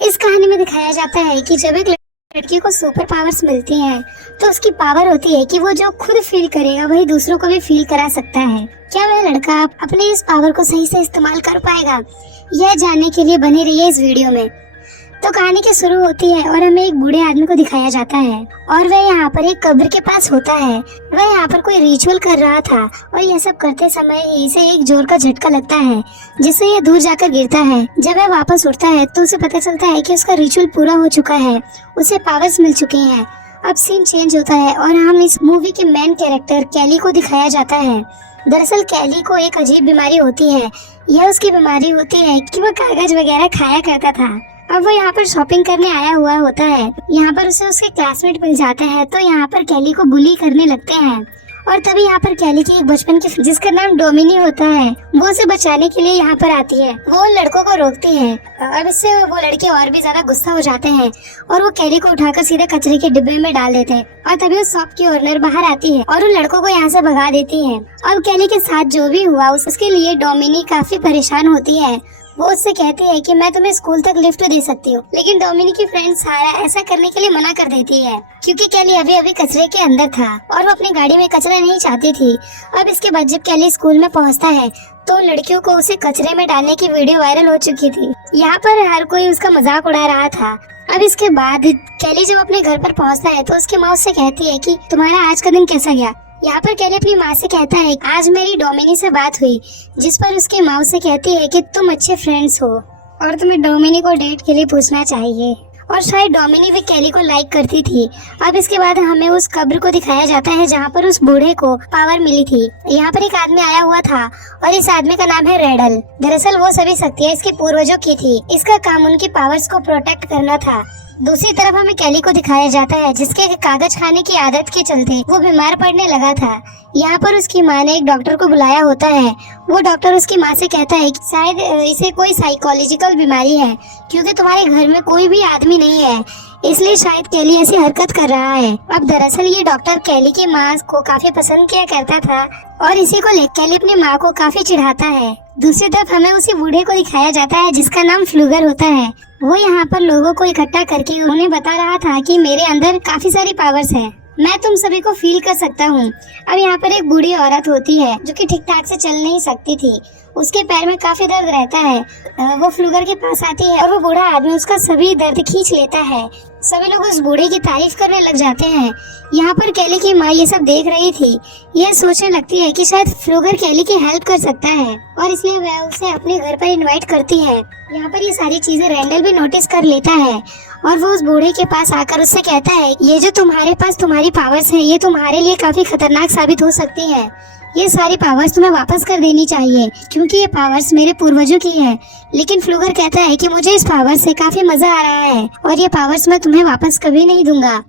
इस कहानी में दिखाया जाता है कि जब एक लड़की को सुपर पावर्स मिलती हैं, तो उसकी पावर होती है कि वो जो खुद फील करेगा वही दूसरों को भी फील करा सकता है। क्या वह लड़का अपने इस पावर को सही से इस्तेमाल कर पाएगा? यह जानने के लिए बने रहिए इस वीडियो में। तो कहानी की शुरू होती है और हमें एक बूढ़े आदमी को दिखाया जाता है और वह यहाँ पर एक कब्र के पास होता है। वह यहाँ पर कोई रिचुअल कर रहा था और यह सब करते समय ही इसे एक जोर का झटका लगता है, जिससे यह दूर जाकर गिरता है। जब वह वापस उठता है तो उसे पता चलता है कि उसका रिचुअल पूरा हो चुका है, उसे पावर्स मिल चुकी हैं। अब सीन चेंज होता है और हम इस मूवी के मेन कैरेक्टर कैली को दिखाया जाता है। दरअसल कैली को एक अजीब बीमारी होती है। यह उसकी बीमारी होती है कि वह कागज वगैरह खाया करता था। अब वो यहाँ पर शॉपिंग करने आया हुआ होता है। यहाँ पर उसे उसके क्लासमेट मिल जाते हैं, तो यहाँ पर कैली को बुली करने लगते हैं। और तभी यहाँ पर कैली की एक बचपन की जिसका नाम डोमिनी होता है, वो उसे बचाने के लिए यहाँ पर आती है। वो उन लड़कों को रोकती है। अब इससे वो लड़के और भी ज्यादा गुस्सा हो जाते हैं और वो कैली को उठाकर सीधे कचरे के डिब्बे में डाल देते हैं। और तभी उस शॉप की ओनर बाहर आती है और उन लड़कों को यहाँ से भगा देती है। अब कैली के साथ जो भी हुआ उसके लिए डोमिनी काफी परेशान होती है। वो उससे कहती है कि मैं तुम्हें स्कूल तक लिफ्ट दे सकती हूँ, लेकिन डोमिनी की फ्रेंड सारा ऐसा करने के लिए मना कर देती है क्योंकि कैली अभी अभी कचरे के अंदर था और वो अपनी गाड़ी में कचरा नहीं चाहती थी। अब इसके बाद जब कैली स्कूल में पहुँचता है तो लड़कियों को उसे कचरे में डालने की वीडियो वायरल हो चुकी थी। यहाँ पर हर कोई उसका मजाक उड़ा रहा था। अब इसके बाद कैली जब अपने घर पर पहुँचता है तो उसकी माँ उससे कहती है कि तुम्हारा आज का दिन कैसा गया। यहाँ पर कैली अपनी माँ से कहता है आज मेरी डोमिनी से बात हुई, जिस पर उसकी माँ उसे कहती है कि तुम अच्छे फ्रेंड्स हो और तुम्हें डोमिनी को डेट के लिए पूछना चाहिए। और शायद डोमिनी भी कैली को लाइक करती थी। अब इसके बाद हमें उस कब्र को दिखाया जाता है जहाँ पर उस बूढ़े को पावर मिली थी। यहाँ पर एक आदमी आया हुआ था और इस आदमी का नाम है रेडल। दरअसल वो सभी शक्तियाँ इसके पूर्वजों की थी। इसका काम उनकी पावर्स को प्रोटेक्ट करना था। दूसरी तरफ हमें कैली को दिखाया जाता है जिसके कागज खाने की आदत के चलते वो बीमार पड़ने लगा था। यहाँ पर उसकी माँ ने एक डॉक्टर को बुलाया होता है। वो डॉक्टर उसकी माँ से कहता है कि शायद इसे कोई साइकोलॉजिकल बीमारी है क्योंकि तुम्हारे घर में कोई भी आदमी नहीं है, इसलिए शायद कैली ऐसी हरकत कर रहा है। अब दरअसल ये डॉक्टर कैली की माँ को काफी पसंद किया करता था और इसी को लेकर कैली अपनी माँ को काफी चिढ़ाता है। दूसरी तरफ हमें उसी बूढ़े को दिखाया जाता है जिसका नाम फ्लूगर होता है। वो यहाँ पर लोगों को इकट्ठा करके उन्हें बता रहा था कि मेरे अंदर काफी सारी पावर्स हैं, मैं तुम सभी को फील कर सकता हूँ। अब यहाँ पर एक बूढ़ी औरत होती है जो कि ठीक ठाक से चल नहीं सकती थी। उसके पैर में काफी दर्द रहता है। वो फ्लूगर के पास आती है और वो बूढ़ा आदमी उसका सभी दर्द खींच लेता है। सभी लोग उस बूढ़े की तारीफ करने लग जाते हैं। यहाँ पर कैली की माँ ये सब देख रही थी। यह सोचने लगती है कि शायद फ्लूगर कैली की हेल्प कर सकता है और इसलिए वह उसे अपने घर पर इनवाइट करती है। यहाँ पर ये सारी चीजें रेंडल भी नोटिस कर लेता है और वो उस बूढ़े के पास आकर उससे कहता है ये जो तुम्हारे पास तुम्हारी पावर्स है ये तुम्हारे लिए काफी खतरनाक साबित हो सकती है। ये सारी पावर्स तुम्हें वापस कर देनी चाहिए क्योंकि ये पावर्स मेरे पूर्वजों की है। लेकिन फ्लूगर कहता है कि मुझे इस पावर से काफी मजा आ रहा है और ये पावर्स मैं तुम्हें वापस कभी नहीं दूंगा।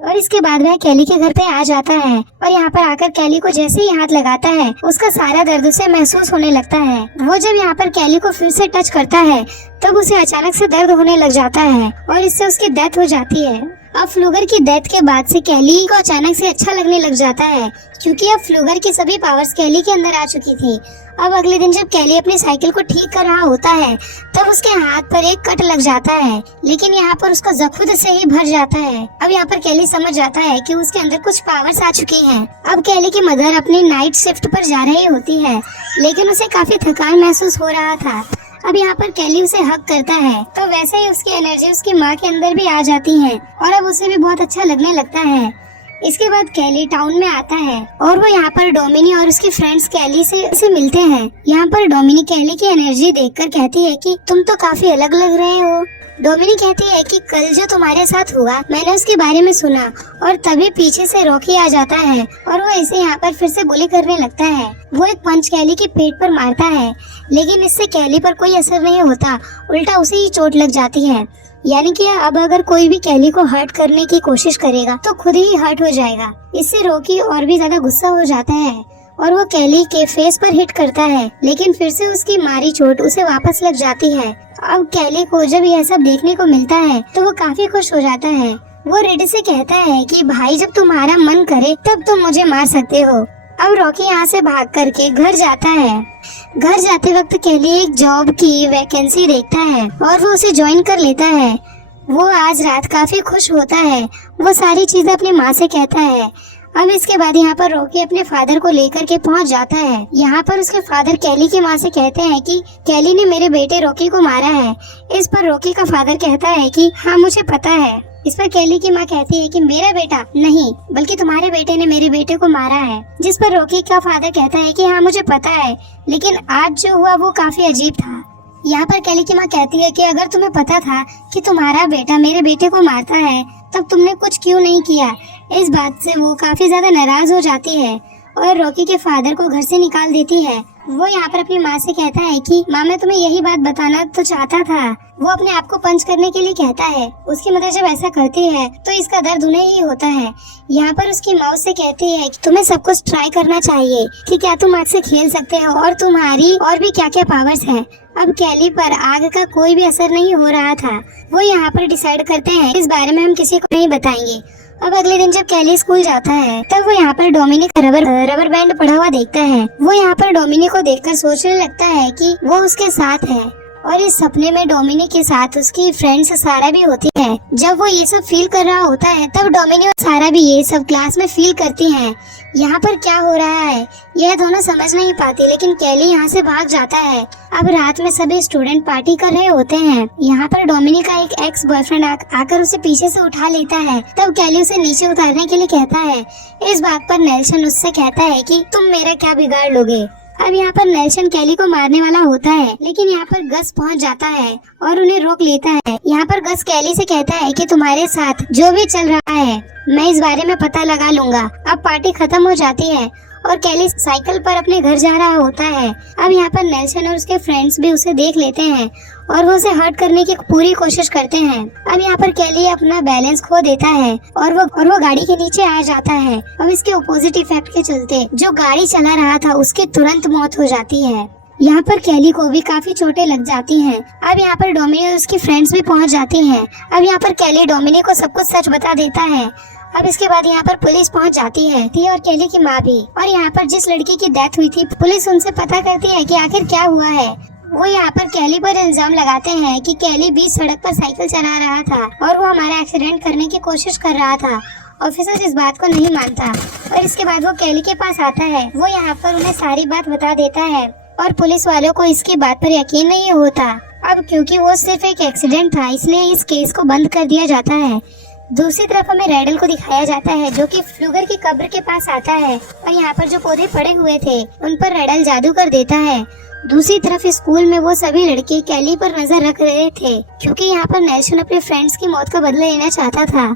और इसके बाद वह कैली के घर पे आ जाता है और यहाँ पर आकर कैली को जैसे ही हाथ लगाता है उसका सारा दर्द उसे महसूस होने लगता है। वो जब यहाँ पर कैली को फिर से टच करता है तब उसे अचानक से दर्द होने लग जाता है और इससे उसकी डेथ हो जाती है। अब फ्लूगर की डेथ के बाद से कैली को अचानक से अच्छा लगने लग जाता है क्योंकि अब फ्लूगर की सभी पावर्स कैली के अंदर आ चुकी थी। अब अगले दिन जब कैली अपनी साइकिल को ठीक कर रहा होता है तब उसके हाथ पर एक कट लग जाता है, लेकिन यहाँ पर उसका जख्म खुद से ही भर जाता है। अब यहाँ पर कैली समझ जाता है कि उसके अंदर कुछ पावर्स आ चुकी हैं। अब कैली की मदर अपनी नाइट शिफ्ट पर जा रही होती है लेकिन उसे काफी थकान महसूस हो रहा था। अब यहाँ पर कैली उसे हक करता है तो वैसे ही उसकी एनर्जी उसकी माँ के अंदर भी आ जाती है और अब उसे भी बहुत अच्छा लगने लगता है। इसके बाद कैली टाउन में आता है और वो यहाँ पर डोमिनी और उसकी फ्रेंड्स कैली से मिलते हैं। यहाँ पर डोमिनी कैली की एनर्जी देखकर कहती है कि तुम तो काफी अलग लग रहे हो। डोमिनी कहती है कि कल जो तुम्हारे साथ हुआ मैंने उसके बारे में सुना और तभी पीछे से रॉकी आ जाता है और वो इसे यहाँ पर फिर से बुली करने लगता है। वो एक पंच कैली के पेट पर मारता है लेकिन इससे कैली पर कोई असर नहीं होता, उल्टा उसे ही चोट लग जाती है। यानी कि अब अगर कोई भी कैली को हर्ट करने की कोशिश करेगा तो खुद ही हर्ट हो जाएगा। इससे रॉकी और भी ज्यादा गुस्सा हो जाता है और वो कैली के फेस पर हिट करता है लेकिन फिर से उसकी मारी चोट उसे वापस लग जाती है। अब कैली को जब यह सब देखने को मिलता है तो वो काफी खुश हो जाता है। वो रेड से कहता है कि भाई जब तुम्हारा मन करे तब तुम मुझे मार सकते हो। अब रॉकी यहाँ से भाग करके घर जाता है। घर जाते वक्त केली एक जॉब की वैकेंसी देखता है और वो उसे ज्वाइन कर लेता है। वो आज रात काफी खुश होता है। वो सारी चीजें अपनी माँ से कहता है। अब इसके बाद यहाँ पर रॉकी अपने फादर को लेकर के पहुँच जाता है। यहाँ पर उसके फादर केली की माँ से कहते हैं कि केली ने मेरे बेटे रॉकी को मारा है। इस पर रॉकी का फादर कहता है कि हाँ मुझे पता है। इस पर केली की माँ कहती है कि मेरा बेटा नहीं बल्कि तुम्हारे बेटे ने मेरे बेटे को मारा है। जिस पर रॉकी का फादर कहता है कि हाँ मुझे पता है, लेकिन आज जो हुआ वो काफी अजीब था। यहाँ पर केली की माँ कहती है कि अगर तुम्हें पता था कि तुम्हारा बेटा मेरे बेटे को मारता है तब तुमने कुछ क्यों नहीं किया। इस बात से वो काफी ज्यादा नाराज हो जाती है और रॉकी के फादर को घर से निकाल देती है। वो यहाँ पर अपनी माँ से कहता है कि माँ मैं तुम्हें यही बात बताना तो चाहता था। वो अपने आप को पंच करने के लिए कहता है। उसकी मदर जब ऐसा करती है तो इसका दर्द उन्हें ही होता है। यहाँ पर उसकी माँ उससे कहती है कि तुम्हें सब कुछ ट्राई करना चाहिए कि क्या तुम आग से खेल सकते हो और तुम्हारी और भी क्या क्या पावर्स हैं। अब केली पर आग का कोई भी असर नहीं हो रहा था। वो यहाँ पर डिसाइड करते हैं इस बारे में हम किसी को नहीं बताएंगे। अब अगले दिन जब केली स्कूल जाता है तब वो यहाँ पर डोमिनिक रबर बैंड पड़ा हुआ देखता है। वो यहाँ पर डोमिनिक को देखकर सोचने लगता है कि वो उसके साथ है और इस सपने में डोमिनिक के साथ उसकी फ्रेंड्स सारा भी होती है। जब वो ये सब फील कर रहा होता है तब डोमिनिक और सारा भी ये सब क्लास में फील करती हैं। यहाँ पर क्या हो रहा है यह दोनों समझ नहीं पाती, लेकिन केली यहाँ से भाग जाता है। अब रात में सभी स्टूडेंट पार्टी कर रहे होते हैं। यहाँ पर डोमिनिक का एक एक्स बॉयफ्रेंड आकर उसे पीछे से उठा लेता है। तब केली उसे नीचे उतारने के लिए कहता है। इस बात पर नेल्सन उससे कहता है कि तुम मेरा क्या बिगाड़ लोगे। अब यहाँ पर नेल्सन केली को मारने वाला होता है, लेकिन यहाँ पर गस पहुँच जाता है और उन्हें रोक लेता है। यहाँ पर गस केली से कहता है कि तुम्हारे साथ जो भी चल रहा है मैं इस बारे में पता लगा लूंगा। अब पार्टी खत्म हो जाती है और केली साइकिल पर अपने घर जा रहा होता है। अब यहाँ पर नेल्सन और उसके फ्रेंड्स भी उसे देख लेते हैं और वो उसे हर्ट करने की पूरी कोशिश करते हैं। अब यहाँ पर केली अपना बैलेंस खो देता है और वो गाड़ी के नीचे आ जाता है। अब इसके अपोजिट इफेक्ट के चलते जो गाड़ी चला रहा था उसकी तुरंत मौत हो जाती है। यहाँ पर केली को भी काफी चोटें लग जाती हैं। अब यहाँ पर डोमिनिक और उसकी फ्रेंड्स भी पहुँच जाती हैं। अब यहाँ पर केली डोमिनिक को सब कुछ सच बता देता है। अब इसके बाद यहाँ पर पुलिस पहुँच जाती है और केली की माँ भी। और यहाँ पर जिस लड़की की डेथ हुई थी पुलिस उनसे पता करती है कि आखिर क्या हुआ है। वो यहाँ पर केली पर इल्जाम लगाते हैं कि केली बीच सड़क पर साइकिल चला रहा था और वो हमारा एक्सीडेंट करने की कोशिश कर रहा था। ऑफिसर इस बात को नहीं मानता और इसके बाद वो केली के पास आता है। वो यहाँ पर उन्हें सारी बात बता देता है और पुलिस वालों को इसकी बात पर यकीन नहीं होता। अब क्योंकि वो सिर्फ एक एक्सीडेंट था इसलिए इस केस को बंद कर दिया जाता है। दूसरी तरफ हमें रेडल को दिखाया जाता है जो कि फ्लूगर की कब्र के पास आता है और यहाँ पर जो पौधे पड़े हुए थे उन पर रेडल जादू कर देता है। दूसरी तरफ स्कूल में वो सभी लड़के केली पर नजर रख रहे थे क्योंकि यहाँ पर नेल्सन अपने फ्रेंड्स की मौत का बदला लेना चाहता था।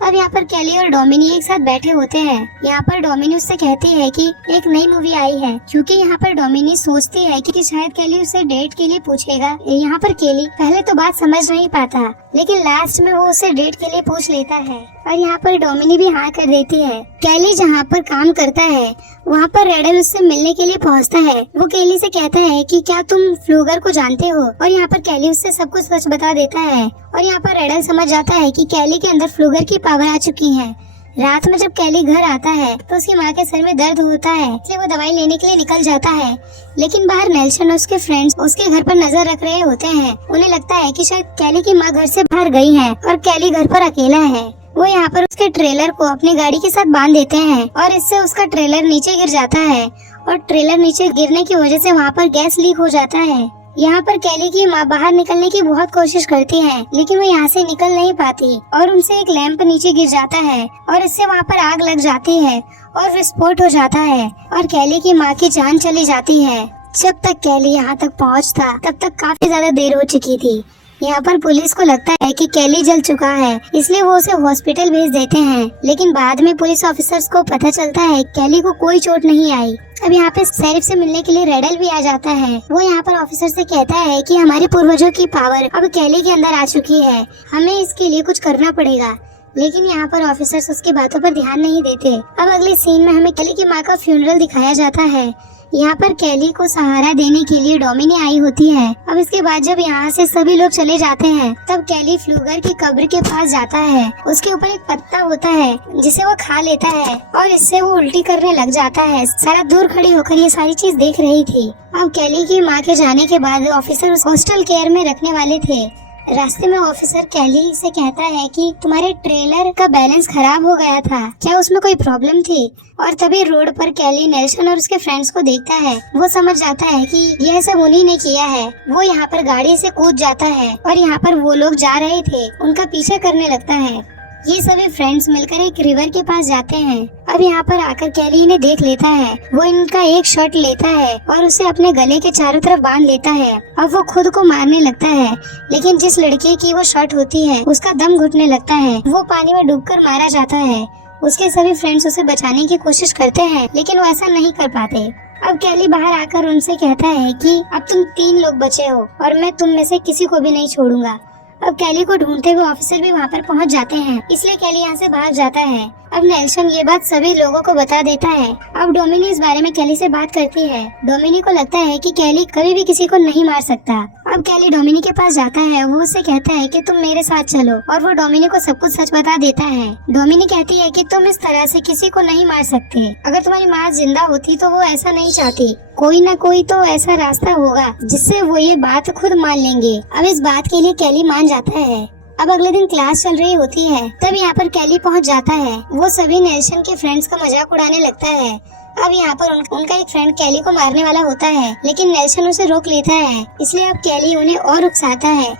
अब यहाँ पर केली और डोमिनी एक साथ बैठे होते हैं। यहाँ पर डोमिनी उससे कहती है कि एक नई मूवी आई है, क्योंकि यहाँ पर डोमिनी सोचती है कि शायद केली उससे डेट के लिए पूछेगा। यहाँ पर केली पहले तो बात समझ नहीं पाता, लेकिन लास्ट में वो उसे डेट के लिए पूछ लेता है और यहाँ पर डोमिनी भी हाँ कर देती है। केली जहाँ पर काम करता है वहाँ पर रेडल उससे मिलने के लिए पहुँचता है। वो केली से कहता है कि क्या तुम फ्लूगर को जानते हो, और यहाँ पर केली उससे सब कुछ सच बता देता है और यहाँ पर रेडल समझ जाता है कि केली के अंदर फ्लूगर की पावर आ चुकी है। रात में जब केली घर आता है तो उसकी माँ के सर में दर्द होता है, इसलिए वो दवाई लेने के लिए निकल जाता है। लेकिन बाहर नेल्सन और उसके फ्रेंड्स उसके घर पर नजर रख रहे होते हैं। उन्हें लगता है कि शायद केली की माँ घर से बाहर गई है और केली घर पर अकेला है। वो यहाँ पर उसके ट्रेलर को अपनी गाड़ी के साथ बांध देते हैं और इससे उसका ट्रेलर नीचे गिर जाता है और ट्रेलर नीचे गिरने की वजह से वहाँ पर गैस लीक हो जाता है। यहाँ पर केली की माँ बाहर निकलने की बहुत कोशिश करती है, लेकिन वो यहाँ से निकल नहीं पाती और उनसे एक लैंप नीचे गिर जाता है और इससे वहाँ पर आग लग जाती है और विस्फोट हो जाता है और केली की माँ की जान चली जाती है। जब तक केली यहाँ तक पहुँचता तब तक काफी ज्यादा देर हो चुकी थी। यहाँ पर पुलिस को लगता है कि केली जल चुका है, इसलिए वो उसे हॉस्पिटल भेज देते हैं। लेकिन बाद में पुलिस ऑफिसर्स को पता चलता है केली को कोई चोट नहीं आई। अब यहाँ पे शेरिफ से मिलने के लिए रेडल भी आ जाता है। वो यहाँ पर ऑफिसर से कहता है कि हमारे पूर्वजों की पावर अब केली के अंदर आ चुकी है, हमें इसके लिए कुछ करना पड़ेगा। लेकिन यहाँ पर ऑफिसर्स उसकी बातों पर ध्यान नहीं देते। अब अगले सीन में हमें केली की माँ का फ्यूनरल दिखाया जाता है। यहाँ पर कैली को सहारा देने के लिए डोमिनी आई होती है। अब इसके बाद जब यहाँ से सभी लोग चले जाते हैं तब कैली फ्लूगर की कब्र के पास जाता है। उसके ऊपर एक पत्ता होता है जिसे वो खा लेता है और इससे वो उल्टी करने लग जाता है। सारा दूर खड़ी होकर ये सारी चीज देख रही थी। अब कैली की माँ के जाने के बाद ऑफिसर उस हॉस्टल केयर में रखने वाले थे। रास्ते में ऑफिसर कैली से कहता है कि तुम्हारे ट्रेलर का बैलेंस खराब हो गया था, क्या उसमें कोई प्रॉब्लम थी? और तभी रोड पर कैली नेल्सन और उसके फ्रेंड्स को देखता है। वो समझ जाता है कि यह सब उन्हीं ने किया है। वो यहाँ पर गाड़ी से कूद जाता है और यहाँ पर वो लोग जा रहे थे उनका पीछा करने लगता है। ये सभी फ्रेंड्स मिलकर एक रिवर के पास जाते हैं। अब यहाँ पर आकर कैली इन्हें देख लेता है। वो इनका एक शर्ट लेता है और उसे अपने गले के चारों तरफ बांध लेता है। अब वो खुद को मारने लगता है, लेकिन जिस लड़के की वो शर्ट होती है उसका दम घुटने लगता है। वो पानी में डूबकर मारा जाता है। उसके सभी फ्रेंड्स उसे बचाने की कोशिश करते हैं, लेकिन वो ऐसा नहीं कर पाते। अब कैली बाहर आकर उनसे कहता है कि अब तुम 3 लोग बचे हो और मैं तुम में से किसी को भी नहीं छोड़ूंगा। अब कैली को ढूंढते हुए ऑफिसर भी वहाँ पर पहुँच जाते हैं, इसलिए कैली यहाँ से भाग जाता है। अब नेल्सन ये बात सभी लोगों को बता देता है। अब डोमिनी इस बारे में कैली से बात करती है। डोमिनी को लगता है कि कैली कभी भी किसी को नहीं मार सकता। अब कैली डोमिनी के पास जाता है। वो उससे कहता है कि तुम मेरे साथ चलो और वो डोमिनी को सब कुछ सच बता देता है। डोमिनी कहती है कि तुम इस तरह से किसी को नहीं मार सकते। अगर तुम्हारी माँ जिंदा होती तो वो ऐसा नहीं चाहती। कोई ना कोई तो ऐसा रास्ता होगा जिससे वो ये बात खुद मान लेंगे। अब इस बात के लिए कैली मान जाता है। अब अगले दिन क्लास चल रही होती है, तब यहाँ पर कैली पहुँच जाता है। वो सभी नेल्सन के फ्रेंड्स का मजाक उड़ाने लगता है। अब यहाँ पर उनका एक फ्रेंड कैली को मारने वाला होता है, लेकिन नेल्सन उसे रोक लेता है। इसलिए अब कैली उन्हें और उकसाता है।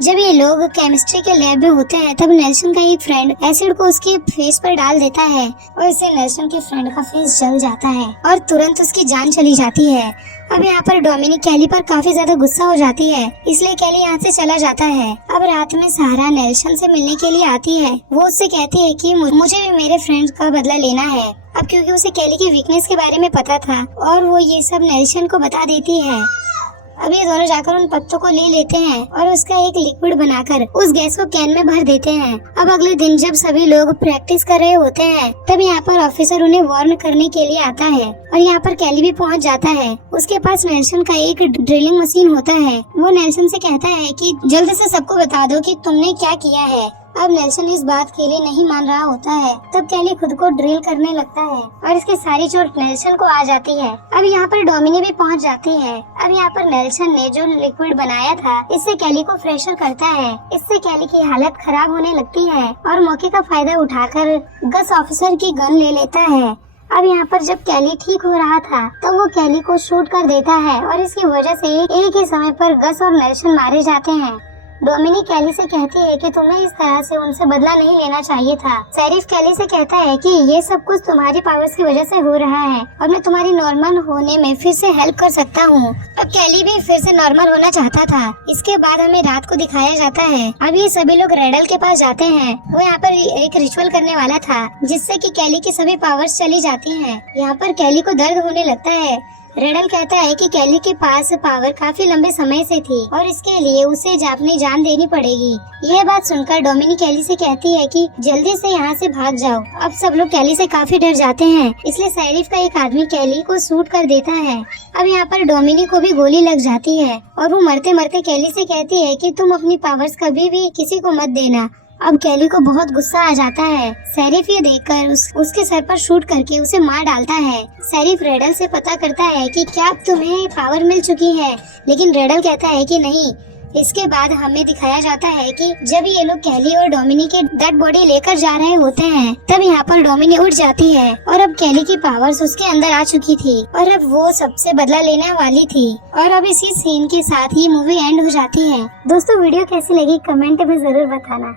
जब ये लोग केमिस्ट्री के लैब में होते हैं तब नेल्सन का एक फ्रेंड एसिड को उसके फेस पर डाल देता है और इससे नेल्सन के फ्रेंड का फेस जल जाता है और तुरंत उसकी जान चली जाती है। अब यहाँ पर डोमिनी कैली पर काफी ज्यादा गुस्सा हो जाती है, इसलिए कैली यहाँ से चला जाता है। अब रात में सहारा नेल्सन से मिलने के लिए आती है। वो उससे कहती है कि मुझे भी मेरे फ्रेंड का बदला लेना है। अब क्योंकि उसे कैली की वीकनेस के बारे में पता था और वो ये सब नेल्सन को बता देती है। अब ये दोनों जाकर उन पत्तों को ले लेते हैं और उसका एक लिक्विड बनाकर उस गैस को कैन में भर देते हैं। अब अगले दिन जब सभी लोग प्रैक्टिस कर रहे होते हैं तब यहाँ पर ऑफिसर उन्हें वार्न करने के लिए आता है और यहाँ पर कैली भी पहुँच जाता है। उसके पास नेल्सन का एक ड्रिलिंग मशीन होता है। वो नेल्सन से कहता है कि जल्दी से सबको बता दो कि तुमने क्या किया है। अब नेल्सन इस बात के लिए नहीं मान रहा होता है। तब कैली खुद को ड्रिल करने लगता है और इसकी सारी चोट नेल्सन को आ जाती है। अब यहाँ पर डोमिनी भी पहुँच जाती है। अब यहाँ पर नेल्सन ने जो लिक्विड बनाया था इससे कैली को फ्रेशर करता है। इससे कैली की हालत खराब होने लगती है और मौके का फायदा उठाकर गस ऑफिसर की गन ले लेता है। अब यहाँ पर जब कैली ठीक हो रहा था तो वो कैली को शूट कर देता है और इसकी वजह से एक ही समय पर गस और नेल्सन मारे जाते हैं। डोमिनी कैली से कहती है कि तुम्हें इस तरह से उनसे बदला नहीं लेना चाहिए था। शेरिफ कैली से कहता है कि ये सब कुछ तुम्हारी पावर्स की वजह से हो रहा है और मैं तुम्हारी नॉर्मल होने में फिर से हेल्प कर सकता हूँ। अब कैली भी फिर से नॉर्मल होना चाहता था। इसके बाद हमें रात को दिखाया जाता है। अब ये सभी लोग रेडल के पास जाते हैं। वो यहाँ पर एक रिचुअल करने वाला था जिससे कि कैली की सभी पावर्स चली जाती हैं। यहाँ पर कैली को दर्द होने लगता है। रेडल कहता है कि कैली के पास पावर काफी लंबे समय से थी और इसके लिए उसे अपनी जान देनी पड़ेगी। यह बात सुनकर डोमिनी कैली से कहती है कि जल्दी से यहाँ से भाग जाओ। अब सब लोग कैली से काफी डर जाते हैं, इसलिए शेरिफ का एक आदमी कैली को शूट कर देता है। अब यहाँ पर डोमिनी को भी गोली लग जाती है और वो मरते मरते कैली से कहती है कि तुम अपनी पावर्स कभी भी किसी को मत देना। अब कैली को बहुत गुस्सा आ जाता है। शेरिफ ये देखकर उसके सर पर शूट करके उसे मार डालता है। शेरिफ रेडल से पता करता है कि क्या तुम्हें पावर मिल चुकी है, लेकिन रेडल कहता है कि नहीं। इसके बाद हमें दिखाया जाता है कि जब ये लोग कैली और डोमिनी के डेड बॉडी लेकर जा रहे होते हैं तब यहाँ पर डोमिनी उठ जाती है और अब कैली की पावर्स उसके अंदर आ चुकी थी और अब वो सबसे बदला लेने वाली थी। और अब इसी सीन के साथ ये मूवी एंड हो जाती है। दोस्तों वीडियो कैसी लगी कमेंट में जरूर बताना।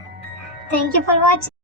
Thank you for watching.